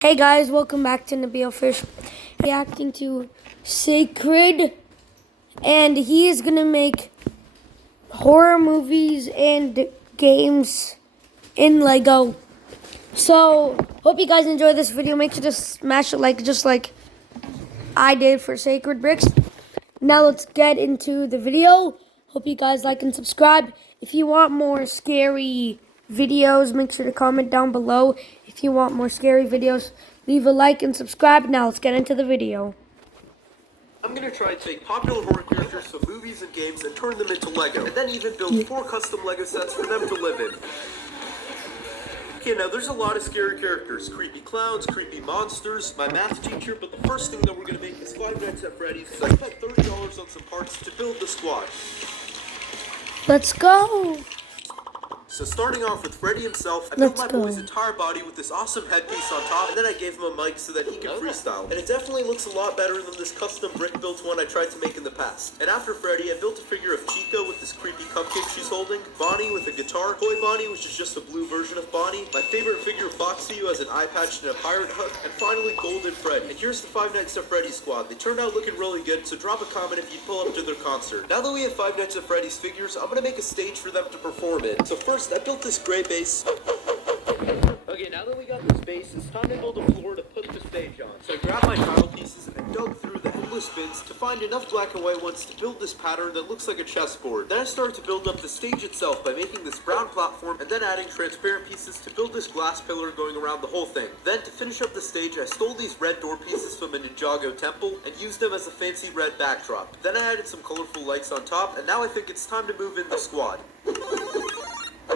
Hey guys, welcome back to Nabil Fish. Reacting to Sacred, and he is gonna make horror movies and games in Lego. So, hope you guys enjoy this video. Make sure to smash it like just like I did for Sacred Bricks. Now let's get into the video. Hope you guys like and subscribe. If you want more scary videos, make sure to comment down below. If you want more scary videos, leave a like and subscribe. Now let's get into the video. I'm gonna try and take popular horror characters from movies and games and turn them into Lego, and then even build 4 custom Lego sets for them to live in. Okay, now there's a lot of scary characters. Creepy clowns, creepy monsters, my math teacher, but the first thing that we're gonna make is Five Nights at Freddy's, because I spent $30 on some parts to build the squad. Let's go. So starting off with Freddy himself, I built Let's my go. boy's entire body with this awesome headpiece on top, and then I gave him a mic so that he could freestyle. And it definitely looks a lot better than this custom brick-built one I tried to make in the past. And after Freddy, I built a figure of Chica with this creepy cupcake she's holding, Bonnie with a guitar, Toy Bonnie, which is just a blue version of Bonnie, my favorite figure Foxy, who has an eye patch and a pirate hook, and finally Golden Freddy. And here's the Five Nights at Freddy's squad. They turned out looking really good, so drop a comment if you'd pull up to their concert. Now that we have Five Nights at Freddy's figures, I'm gonna make a stage for them to perform in. So first, I built this gray base. Okay, now that we got this base, it's time to build a floor to put the stage on. So I grabbed my tile pieces and dug through the endless bins to find enough black and white ones to build this pattern that looks like a chessboard. Then I started to build up the stage itself by making this brown platform and then adding transparent pieces to build this glass pillar going around the whole thing. Then to finish up the stage, I stole these red door pieces from a Ninjago temple and used them as a fancy red backdrop. Then I added some colorful lights on top, and now I think it's time to move in the squad.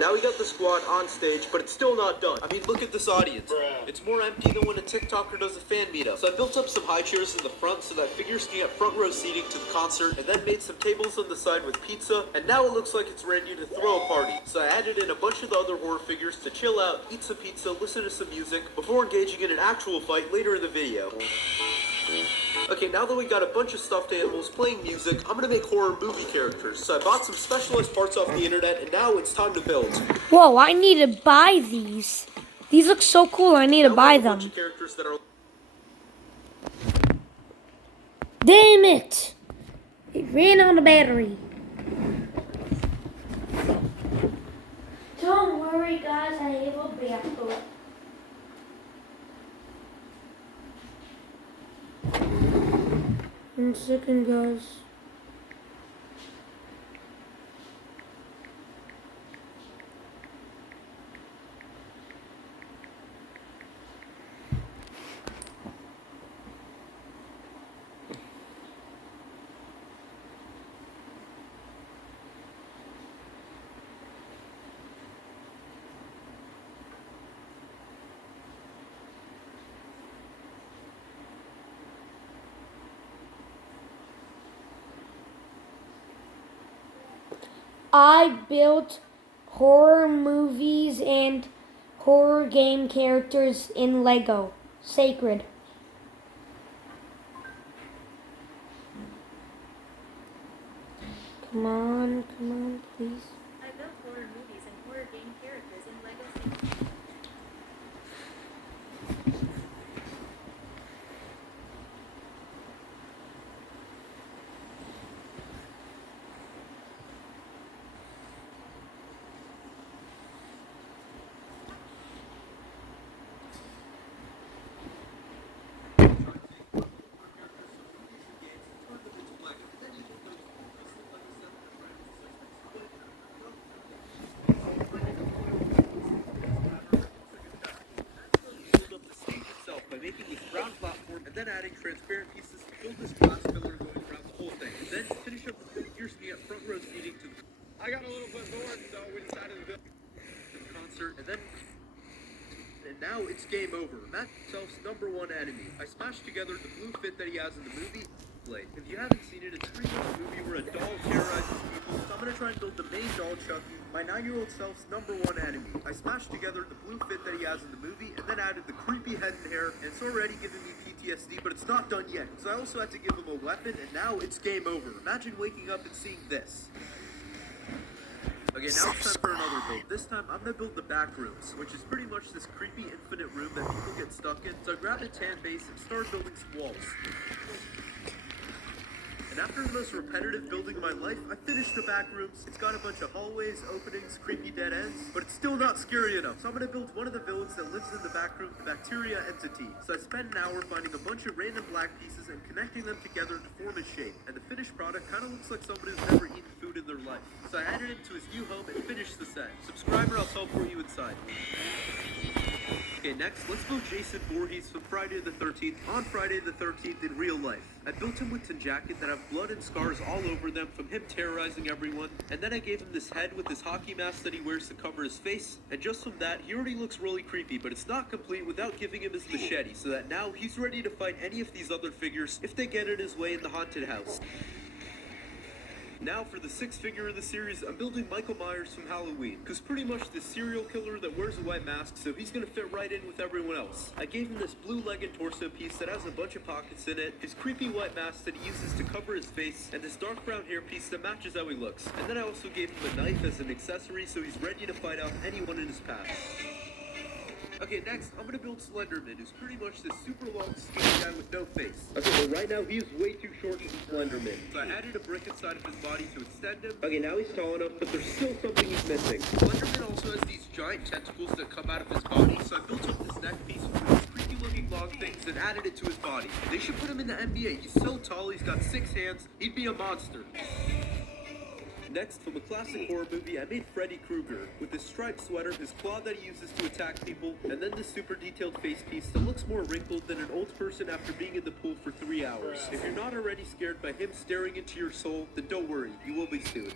Now we got the squad on stage, but it's still not done. I mean, look at this audience. It's more empty than when a TikToker does a fan meetup. So I built up some high chairs in the front so that figures can get front row seating to the concert, and then made some tables on the side with pizza, and now it looks like it's ready to throw a party. So I added in a bunch of the other horror figures to chill out, eat some pizza, listen to some music, before engaging in an actual fight later in the video. Okay, now that we got a bunch of stuffed animals playing music, I'm gonna make horror movie characters. So I bought some specialized parts off the internet, and now it's time to build. Whoa, I need to buy these. These look so cool. I need to Now we buy have a bunch them. of characters that are Damn it. It ran on the battery. Don't worry, guys. I have a backup. 1 second, guys. I built horror movies and horror game characters in Lego. Sacred. Come on, please. I built horror movies and horror game characters in Lego. by making this round platform and then adding transparent pieces to build this glass pillar going around the whole thing. Then to finish up the figures, we get front row seating to the I got a little bit bored, so we decided to build. concert, and now it's game over. Matt himself's #1 enemy. I smashed together the blue fit that he has in the movie. If you haven't seen it, it's pretty much a movie where a doll terrorizes people. So I'm gonna try and build the main doll, Chucky, my 9-year-old self's #1 enemy. I smashed together the blue fit that he has in the movie, and then added the creepy head and hair, and it's already giving me PTSD, but it's not done yet. So I also had to give him a weapon, and now it's game over. Imagine waking up and seeing this. Okay, now it's time for another build. This time, I'm gonna build the back rooms, which is pretty much this creepy infinite room that people get stuck in. So I grabbed a tan base and started building some walls. And after the most repetitive building of my life, I finished the back rooms. It's got a bunch of hallways, openings, creepy dead ends, but it's still not scary enough. So I'm gonna build one of the villains that lives in the back room, the bacteria entity. So I spent an hour finding a bunch of random black pieces and connecting them together to form a shape. And the finished product kind of looks like somebody who's never eaten food in their life. So I added it to his new home and finished the set. Subscribe or I'll teleport you inside. Okay, next, let's build Jason Voorhees from Friday the 13th on Friday the 13th in real life. I built him with tin jacket that have blood and scars all over them from him terrorizing everyone, and then I gave him this head with this hockey mask that he wears to cover his face, and just from that, he already looks really creepy, but it's not complete without giving him his machete, so that now he's ready to fight any of these other figures if they get in his way in the haunted house. Now for the sixth figure of the series, I'm building Michael Myers from Halloween, who's pretty much the serial killer that wears a white mask, so he's gonna fit right in with everyone else. I gave him this blue-legged torso piece that has a bunch of pockets in it, his creepy white mask that he uses to cover his face, and this dark brown hair piece that matches how he looks. And then I also gave him a knife as an accessory, so he's ready to fight off anyone in his path. Okay, next, I'm gonna build Slenderman, who's pretty much this super long, skinny guy with no face. Okay, well right now he's way too short to be Slenderman. So I added a brick inside of his body to extend him. Okay, now he's tall enough, but there's still something he's missing. Slenderman also has these giant tentacles that come out of his body, so I built up this neck piece with these creepy looking long things and added it to his body. They should put him in the NBA. He's so tall, he's got 6 hands, he'd be a monster. Next, from a classic horror movie, I made Freddy Krueger with this striped sweater, his claw that he uses to attack people, and then this super detailed face piece that looks more wrinkled than an old person after being in the pool for 3 hours. If you're not already scared by him staring into your soul, then don't worry, you will be soon.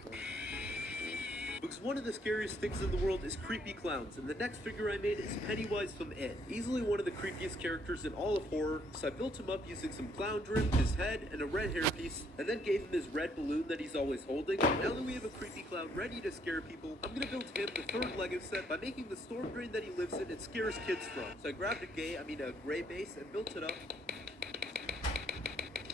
Because one of the scariest things in the world is creepy clowns, and the next figure I made is Pennywise from It. Easily one of the creepiest characters in all of horror, so I built him up using some clown drip, his head, and a red hairpiece, and then gave him his red balloon that he's always holding. And now that we have a creepy clown ready to scare people, I'm gonna build him the third Lego set by making the storm drain that he lives in and scares kids from. So I grabbed a gray base and built it up.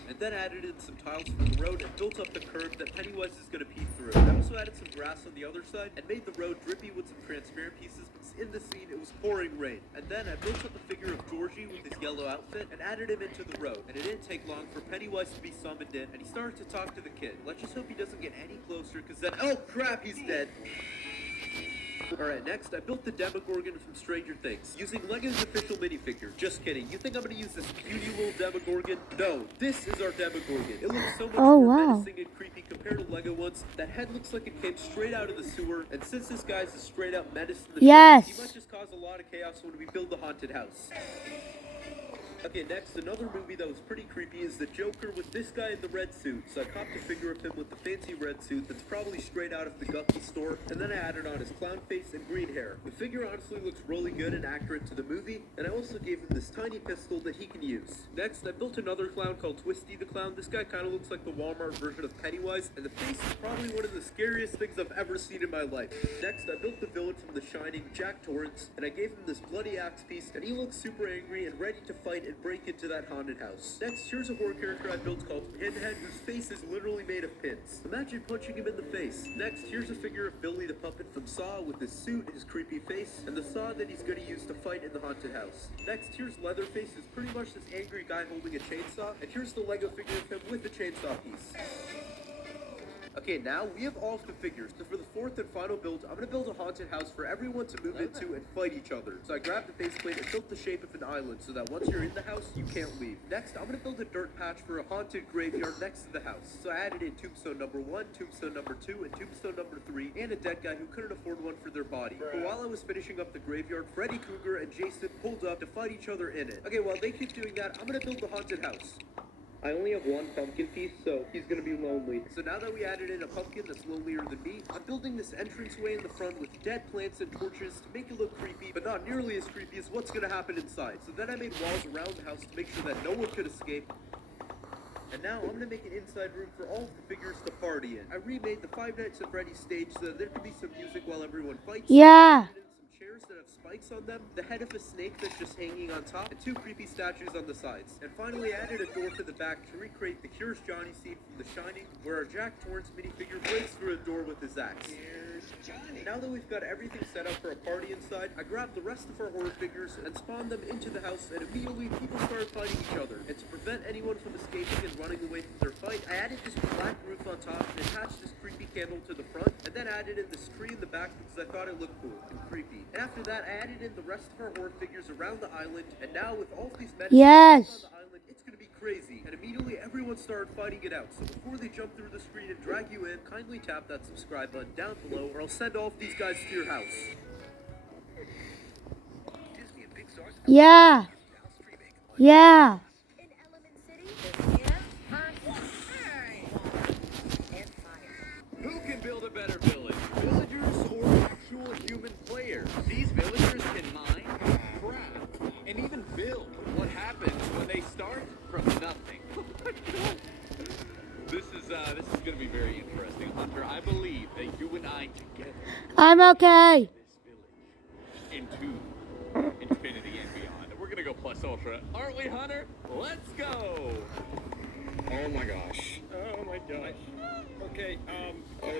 And then added in some tiles from the road and built up the curb that Pennywise is going to pee through. I also added some grass on the other side and made the road drippy with some transparent pieces because in the scene it was pouring rain. And then I built up a figure of Georgie with his yellow outfit and added him into the road. And it didn't take long for Pennywise to be summoned in, and he started to talk to the kid. Let's just hope he doesn't get any closer because then, oh crap, he's dead. Alright, next, I built the Demogorgon from Stranger Things, using Lego's official minifigure. Just kidding, you think I'm gonna use this cutie little Demogorgon? No, this is our Demogorgon. It looks so much more menacing and creepy compared to Lego ones. That head looks like it came straight out of the sewer, and since this guy's a straight up menace in the show, he might just cause a lot of chaos when we build the haunted house. Okay, next, another movie that was pretty creepy is The Joker with this guy in the red suit. So I copped a figure of him with the fancy red suit that's probably straight out of the Guppy store, and then I added on his clown face and green hair. The figure honestly looks really good and accurate to the movie, and I also gave him this tiny pistol that he can use. Next, I built another clown called Twisty the Clown. This guy kind of looks like the Walmart version of Pennywise, and the face is probably one of the scariest things I've ever seen in my life. Next, I built the villain from The Shining, Jack Torrance, and I gave him this bloody axe piece, and he looks super angry and ready to fight and break into that haunted house. Next, here's a horror character I built called Pinhead, whose face is literally made of pins. Imagine punching him in the face. Next, here's a figure of Billy the Puppet from Saw with his suit, his creepy face, and the saw that he's going to use to fight in the haunted house. Next, here's Leatherface, who's pretty much this angry guy holding a chainsaw, and here's the Lego figure of him with the chainsaw piece. Okay, now we have all of the figures. So for the fourth and final build, I'm going to build a haunted house for everyone to move into and fight each other. So I grabbed the faceplate and built the shape of an island so that once you're in the house, you can't leave. Next, I'm going to build a dirt patch for a haunted graveyard next to the house. So I added in tombstone number 1, tombstone number 2, and tombstone number 3, and a dead guy who couldn't afford one for their body. But while I was finishing up the graveyard, Freddy Krueger and Jason pulled up to fight each other in it. Okay, while they keep doing that, I'm going to build the haunted house. I only have one pumpkin piece, so he's gonna be lonely. So now that we added in a pumpkin that's lonelier than me, I'm building this entranceway in the front with dead plants and torches to make it look creepy, but not nearly as creepy as what's gonna happen inside. So then I made walls around the house to make sure that no one could escape. And now I'm gonna make an inside room for all of the figures to party in. I remade the Five Nights at Freddy's stage so that there could be some music while everyone fights. Chairs that have spikes on them, the head of a snake that's just hanging on top, and 2 creepy statues on the sides. And finally, I added a door to the back to recreate the Curious Johnny scene from The Shining, where our Jack Torrance minifigure breaks through a door with his axe. Here's Now that we've got everything set up for a party inside, I grabbed the rest of our horror figures and spawned them into the house, and immediately people started fighting each other. And to prevent anyone from escaping and running away from their fight, I added this black roof on top and attached this creepy candle to the front, and then added in this tree in the back because I thought it looked cool and creepy. And after that, I added in the rest of our horror figures around the island, and now with all of these men Yes. on the island, it's gonna be crazy. And immediately everyone started fighting it out. So before they jump through the screen and drag you in, kindly tap that subscribe button down below, or I'll send all of these guys to your house. Disney and Pixar's Yeah. now streaming on Yeah. In Element City, this is and fire. Who can build a better village? Villagers or actual human players? These villagers can mine, craft, and even build. What happens when they start from nothing? This is going to be very interesting, Hunter. I believe that you and I together I'm okay. this village into infinity and beyond. We're gonna go plus ultra, aren't we, Hunter? Let's go. Oh my gosh. Oh my gosh. Okay, oh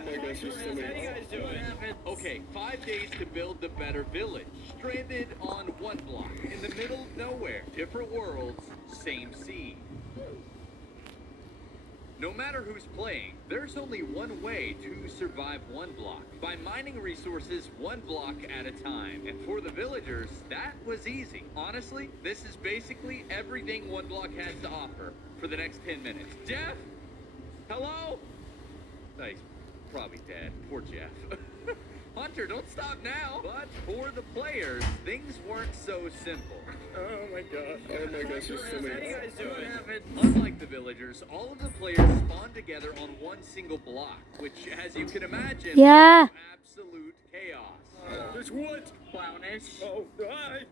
my gosh, there's so many. How you guys doing? Okay, 5 days to build the better village. Stranded on one block, in the middle of nowhere. Different worlds, same scene. No matter who's playing, there's only one way to survive one block. By mining resources one block at a time. And for the villagers, that was easy. Honestly, this is basically everything one block has to offer for the next 10 minutes. Jeff? Hello? No, he's probably dead. Poor Jeff. Hunter, don't stop now. But for the players, things weren't so simple. Oh my gosh. Oh my gosh, there's so many. How you guys doing? Unlike the villagers, all of the players spawn together on one single block, which, as you can imagine, Yeah. was absolute chaos. There's wood. Clownish. Oh, hi.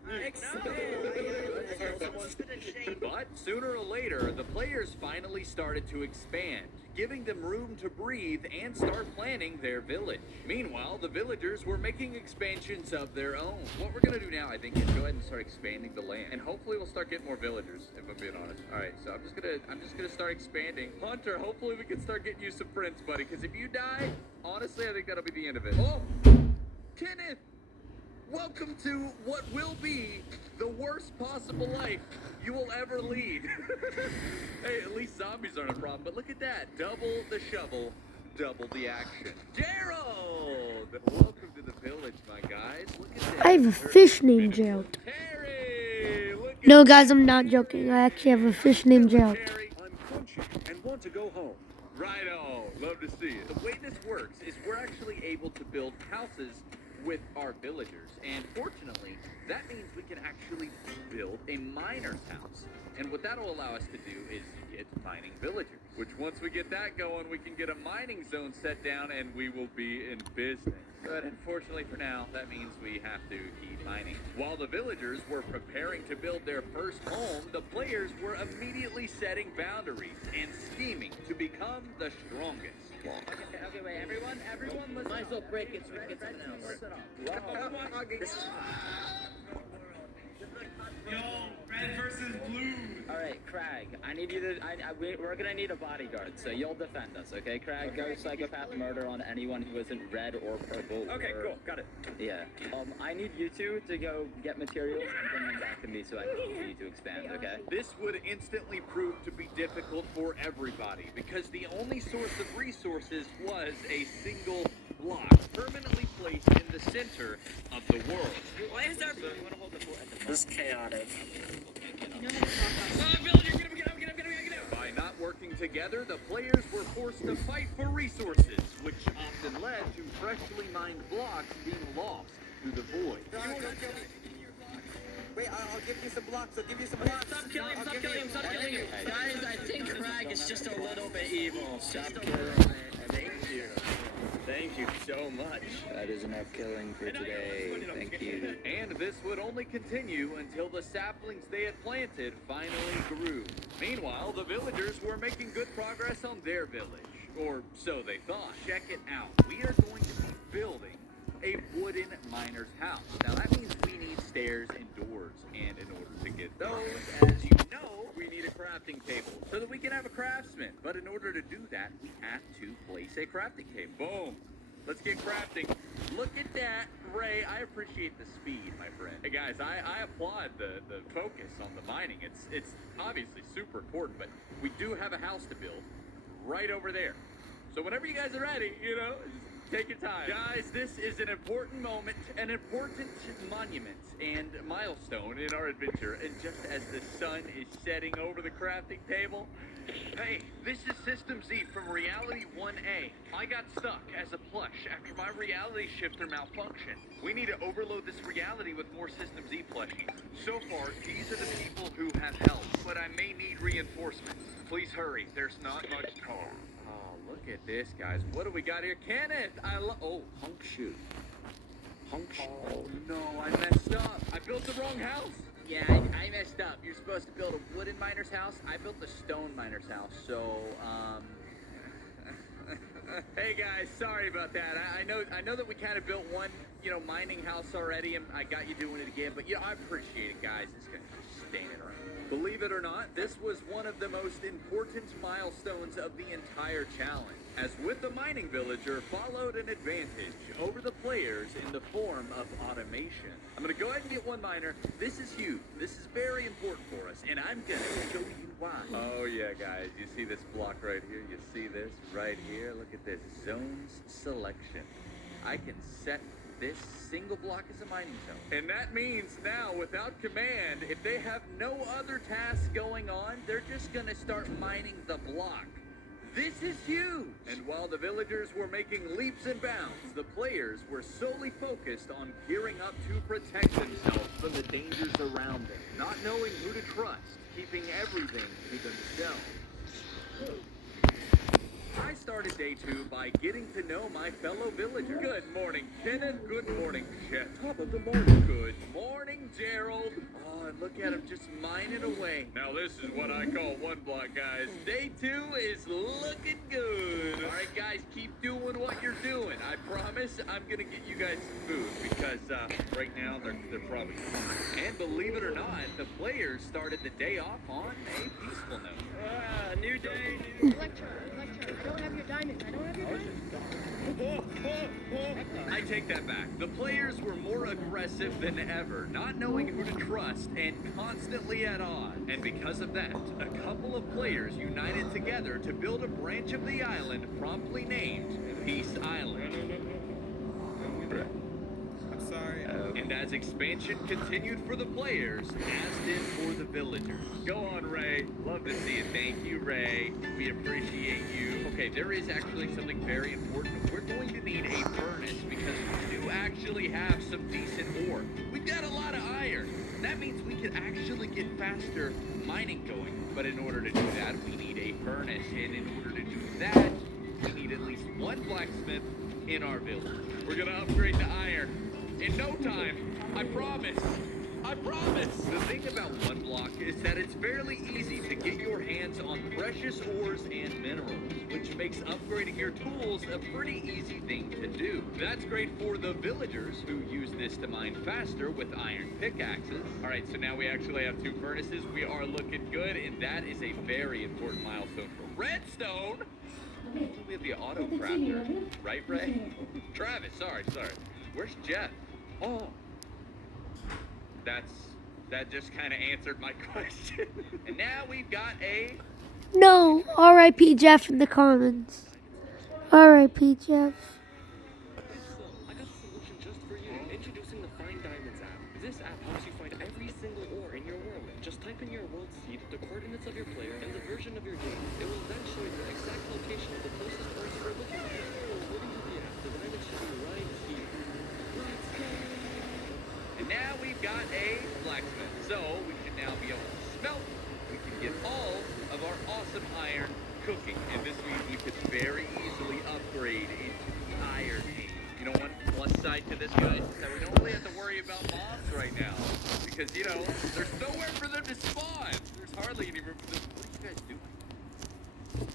But sooner or later, the players finally started to expand, giving them room to breathe and start planning their village. Meanwhile, the villagers were making expansions of their own. What we're gonna do now, I think, is go ahead and start expanding the land, and hopefully we'll start getting more villagers. If I'm being honest. All right, so I'm just gonna start expanding. Hunter, hopefully we can start getting you some prints, buddy. Because if you die, honestly, I think that'll be the end of it. Oh, Kenneth. Welcome to what will be the worst possible life you will ever lead. Hey, at least zombies aren't a problem, but look at that. Double the shovel, double the action. Gerald! Welcome to the village, my guys. Look at that. I have a fish named Gerald. Harry! Look at No, guys, I'm not joking. I actually have a fish named Gerald. Harry. I'm crunchy and want to go home. Righto, love to see it. The way this works is we're actually able to build houses with our villagers, and fortunately, that means we can actually build a miner's house. And what that'll allow us to do is get mining villagers, which once we get that going, we can get a mining zone set down and we will be in business. But unfortunately for now, that means we have to keep mining. While the villagers were preparing to build their first home, the players were immediately setting boundaries and scheming to become the strongest. Okay, wait, everyone was... Might as well break it so we can get someone else. Yo, red versus blue. Alright, Crag, I need you to... we're gonna need a bodyguard, so you'll defend us, okay? Crag, go psychopath murder on anyone who isn't red or purple. Okay, or, cool, got it. Yeah. I need you two to go get materials and bring them back to me so I can continue to expand, okay? This would instantly prove to be difficult for everybody because the only source of resources was a single block permanently placed in the center of the world. Why is there... This is chaotic. By not working together, the players were forced to fight for resources, which often led to freshly mined blocks being lost to the void. Wait, I'll give you some blocks. I'll give you some blocks. Stop killing him. Guys, I think Crag is just a little bit evil. Stop killing Thank you. Thank you so much. That is enough killing for today. Thank you. And this would only continue until the saplings they had planted finally grew. Meanwhile, the villagers were making good progress on their village. Or so they thought. Check it out. We are going to be building a wooden miner's house. Now that means we need stairs and doors. And in order to get those, as you know, we need a crafting table so that we can have a craftsman. But in order to do that, we have to place a crafting table. Boom. let's get crafting. Look at that, Ray. I appreciate the speed, my friend. Hey guys, I applaud the focus on the mining. It's obviously super important, but we do have a house to build right over there. So whenever you guys are ready, just take your time. Guys, this is an important moment, an important monument and milestone in our adventure. And just as the sun is setting over the crafting table, hey, this is System Z from Reality 1A. I got stuck as a plush after my reality shifter malfunctioned. We need to overload this reality with more System Z plushies. So far, these are the people who have help, but I may need reinforcements. Please hurry, there's not much time. Oh, look at this, guys. What do we got here? Kenneth, oh, hunk shoot. Hunk shoot. Oh, no, I messed up. I built the wrong house. Yeah, I messed up. You're supposed to build a wooden miner's house. I built the stone miner's house. So, Hey guys, sorry about that. I know that we kind of built one, mining house already, and I got you doing it again. But I appreciate it, guys. It's gonna just stand around. Believe it or not, this was one of the most important milestones of the entire challenge. As with the mining villager followed an advantage over the players in the form of automation. I'm gonna go ahead and get one miner. This is huge. This is very important for us, and I'm gonna show you why. Oh yeah, guys, you see this block right here? You see this right here? Look at this, zones selection. I can set this single block as a mining zone. And that means now, without command, if they have no other tasks going on, they're just gonna start mining the block. This is huge! And while the villagers were making leaps and bounds, the players were solely focused on gearing up to protect themselves from the dangers around them, not knowing who to trust, keeping everything to themselves. I started day 2 by getting to know my fellow villagers. Good morning, Kenneth. Good morning, Chet. Top of the morning. Good morning, Gerald. Oh, and look at him just mining away. Now this is what I call one block, guys. Day 2 is looking good. All right, guys, keep doing what you're doing. I promise I'm gonna get you guys some food because right now they're probably hungry. And believe it or not, the players started the day off on a peaceful note. New day. Electro, I don't have your diamonds. I don't have your diamonds. I take that back. The players were more aggressive than ever, not knowing who to trust and constantly at odds. And because of that, a couple of players united together to build a branch of the island promptly named Peace Island. I'm sorry. And as expansion continued for the players, as did for the villagers. Go on, Ray. Love to see it. Thank you, Ray. We appreciate you. Okay, there is actually something very important. We're going to need a furnace because we do actually have some decent ore. We've got a lot of iron. That means we could actually get faster mining going. But in order to do that, we need a furnace. And in order to do that, we need at least one blacksmith in our village. We're gonna upgrade the iron. In no time, I promise. I promise. The thing about one block is that it's fairly easy to get your hands on precious ores and minerals, which makes upgrading your tools a pretty easy thing to do. That's great for the villagers who use this to mine faster with iron pickaxes. All right, so now we actually have 2 furnaces. We are looking good, and that is a very important milestone for redstone. We have the auto crafter, right, Ray? Travis, sorry. Where's Jeff? Oh. That just kind of answered my question. And now we've got a... No, R.I.P. Jeff in the comments. R.I.P. Jeff. I got a solution just for you. Introducing the Find Diamonds app. This app helps you find every single ore in your world. Just type in your world seed, the coordinates of your player, and the version of your game. It will then show you the exact location of the closest ores you are looking for. According to the app, the diamond should be right here. Let's go! And now we've got a blacksmith. So we should now be able to smelt. We can get all of our awesome iron cooking. And this means we could very easily upgrade into the iron age. You know, one plus side to this, guys, is that we don't really have to worry about mobs right now. Because, there's nowhere for them to spawn. There's hardly any room for them. What are you guys doing?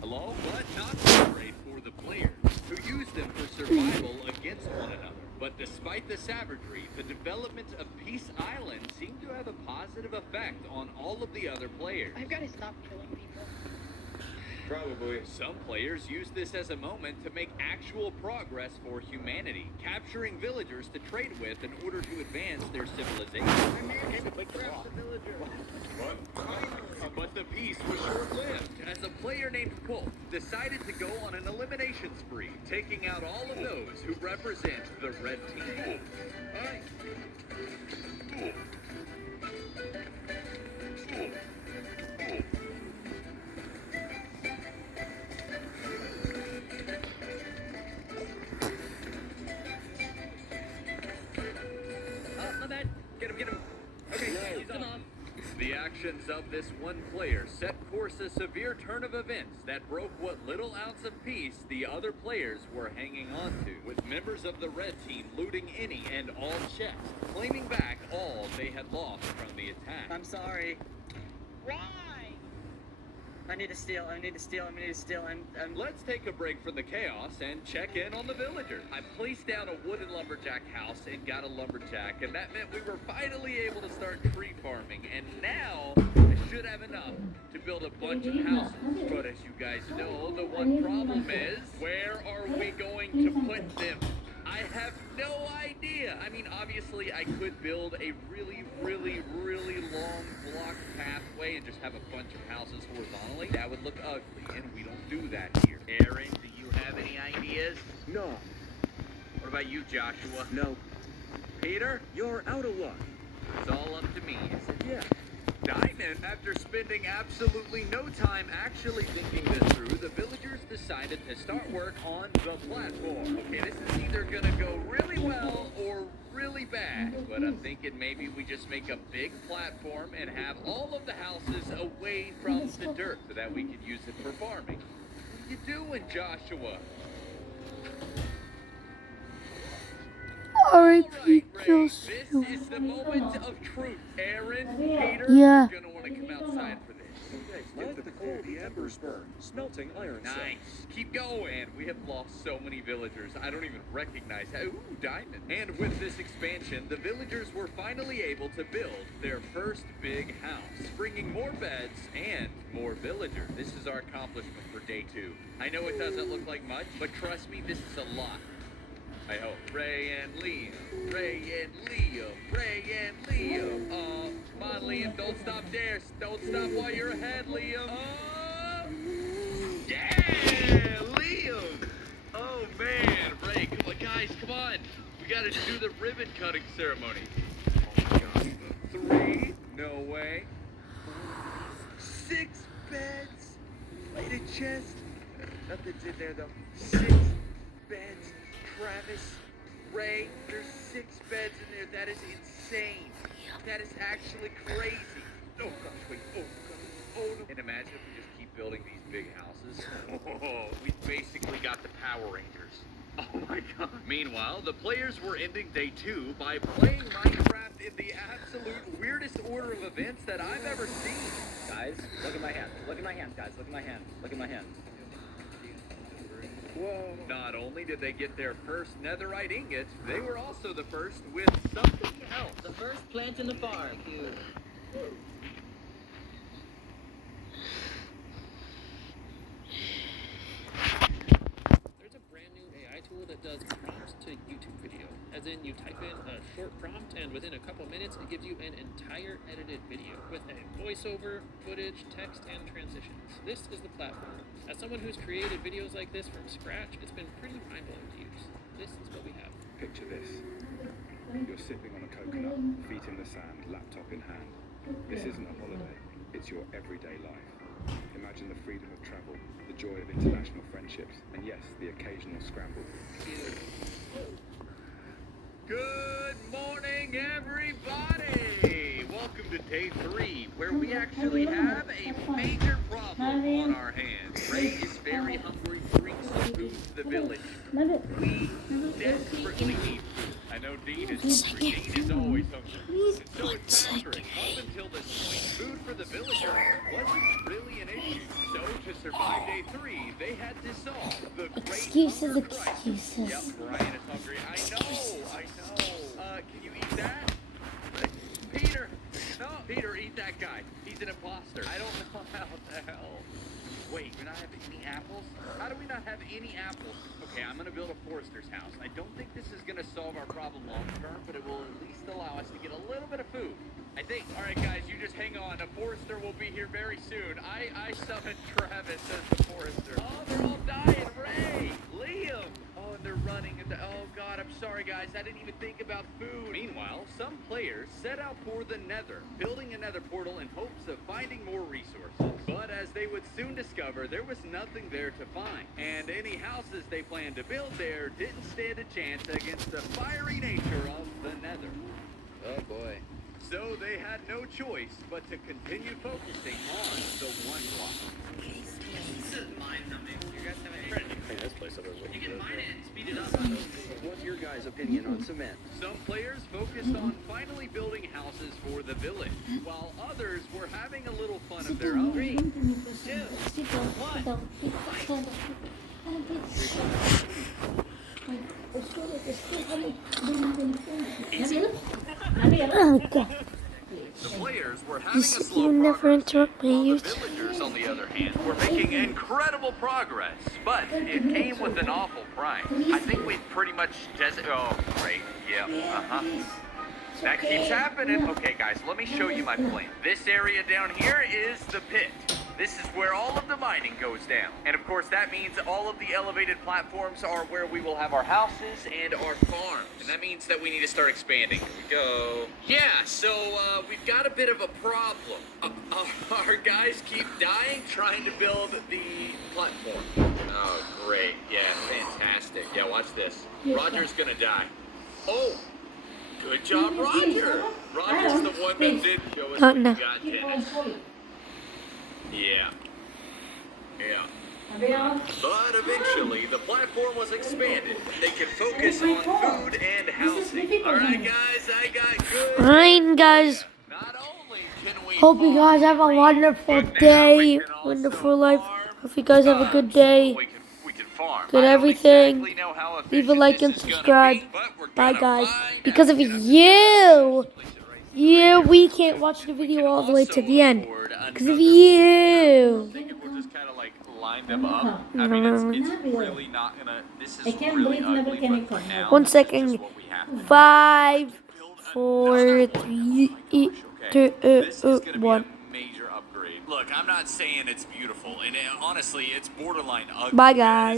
Hello? But not so great for the players who use them for survival against one another. But despite the savagery, the development of Peace Island seemed to have a positive effect on all of the other players. I've got to stop killing people. Probably. Some players use this as a moment to make actual progress for humanity, capturing villagers to trade with in order to advance their civilization. But the peace was short-lived, as a player named Colt decided to go on an elimination spree, taking out all of those who represent the red team. Oh, not bad. Get him. Okay, he's off. The actions of this one player set course a severe turn of events that broke what little ounce of peace the other players were hanging on to, with members of the red team looting any and all chests, claiming back all they had lost from the attack. I'm sorry. Why? I need to steal. Let's take a break from the chaos and check in on the villagers. I placed down a wooden lumberjack house and got a lumberjack, and that meant we were finally able to start tree farming, and now I should have enough to build a bunch of houses. But as you guys know, the one problem is, where are we going to put them? I have no idea. I mean, obviously, I could build a really long block pathway and just have a bunch of houses horizontally. That would look ugly, and we don't do that here. Aaron, do you have any ideas? No. What about you, Joshua? No. Peter? You're out of luck. It's all up to me, is it? Yeah. Diamond, after spending absolutely no time actually thinking this through, the villagers decided to start work on the platform. Okay, this is either gonna go really well or really bad, but I'm thinking maybe we just make a big platform and have all of the houses away from the dirt so that we could use it for farming. What are you doing, Joshua? R.I.P. Ray, Joshua. this is the moment of truth. Aaron, Peter, Yeah. you're gonna want to come outside for this. Let the coal the embers burn, smelting iron Nice. cells. Keep going. We have lost so many villagers. I don't even recognize. Ooh, diamond. And with this expansion, the villagers were finally able to build their first big house, bringing more beds and more villagers. This is our accomplishment for day 2. I know it doesn't look like much, but trust me, this is a lot. I hope. Ray and Liam. Come on, Liam. Don't stop there. Don't stop while you're ahead, Liam. Yeah, Liam. Oh, man. Ray, come on, guys, come on. We got to do the ribbon cutting ceremony. Oh, my God. 3. No way. 6 beds. Lighted chest. Nothing's in there, though. 6 beds. Travis, Ray, there's 6 beds in there. That is insane. That is actually crazy. Oh gosh, wait. Oh gosh. Oh no. And imagine if we just keep building these big houses. Oh, we basically got the Power Rangers. Oh my god. Meanwhile, the players were ending day 2 by playing Minecraft in the absolute weirdest order of events that I've ever seen. Guys, look at my hand. Look at my hand, guys. Look at my hand. Look at my hand. Whoa. Not only did they get their first netherite ingot, they were also the first with something else. The first plant in the farm. There's a brand new AI tool that does prompts to YouTube video. As in, you type in a short prompt, and within a couple minutes, it gives you an entire edited video with a voiceover, footage, text, and transitions. This is the platform. As someone who's created videos like this from scratch, it's been pretty mind-blowing to use. This is what we have. Picture this. You're sipping on a coconut, feet in the sand, laptop in hand. This isn't a holiday, it's your everyday life. Imagine the freedom of travel, the joy of international friendships, and yes, the occasional scramble. Good morning, everybody! Welcome to day 3, where we actually have a major problem on our hands. Ray is very hungry to bring some food to the village. We desperately need food. I know Dean is hungry. Dean is always hungry. And so is Patrick. Up until this point, food for the villagers wasn't really an issue. So to survive day 3, they had to solve the great Excuses, hunger crisis. excuses. Yep, Brian is hungry. I know. Can you eat that? Peter! No, Peter, eat that guy. He's an imposter. I don't know how the hell. Wait, we're not having any apples? How do we not have any apples? Okay, I'm gonna build a forester's house. I don't think this is gonna solve our problem long term, but it will at least allow us to get a little bit of food. I think. All right, guys, you just hang on. A forester will be here very soon. I summoned Travis as the forester. Oh, they're all dying. Ray, Liam. Oh, and they're running. Oh, God, I'm sorry, guys. I didn't even think about food. Meanwhile, some players set out for the Nether, building a Nether portal in hopes of finding more resources. But as they would soon discover, there was nothing there to find. And any houses they planned to build there didn't stand a chance against the fiery nature of the Nether. Oh boy. So they had no choice but to continue focusing on the one block. This is mind-numbing. You guys have any friends? Hey, this place up You can mine it and speed it up. What's your guys' opinion on cement? Some players focused on finally building houses for the village, while others were having a little fun of their own. 3, 2, 1. Oh God. The players were having a slow You never progress, interrupt me, while the you. villagers, on the other hand, were making incredible progress. But it came with an awful price. I think we pretty much just... Oh, great. Yeah, That keeps happening. Okay, guys, let me show you my plan. This area down here is the pit. This is where all of the mining goes down. And of course, that means all of the elevated platforms are where we will have our houses and our farms. And that means that we need to start expanding. Here we go. Yeah, so we've got a bit of a problem. Our guys keep dying trying to build the platform. Oh, great. Yeah, fantastic. Yeah, watch this. Roger's gonna die. Oh! Good job, Roger! Roger's the one that did show us what No. we got, Dennis. Yeah. But eventually, the platform was expanded. They could focus on food and housing. Alright, guys, I got good. Fine, guys. Not only can we Hope you guys have a wonderful but now day, we can also wonderful life. farm Hope you guys have a good day. We can farm. Good I don't everything. exactly know how Leave a efficient like this and is gonna subscribe. be, but we're Bye, gonna guys. find Because out. of Get up you. there. Place it right Yeah, here. we can't watch the video all the way to Also the end. afford Because of another you. I think if we'll just kind of like line them up. I mean, it's really not gonna. This is really ugly, but for now, 1 this is second. just what we have. 5, Build 4, another 3, one. 2, This is gonna be 1. a major upgrade. Look, I'm not saying it's beautiful, and honestly, it's borderline ugly. Bye, guys.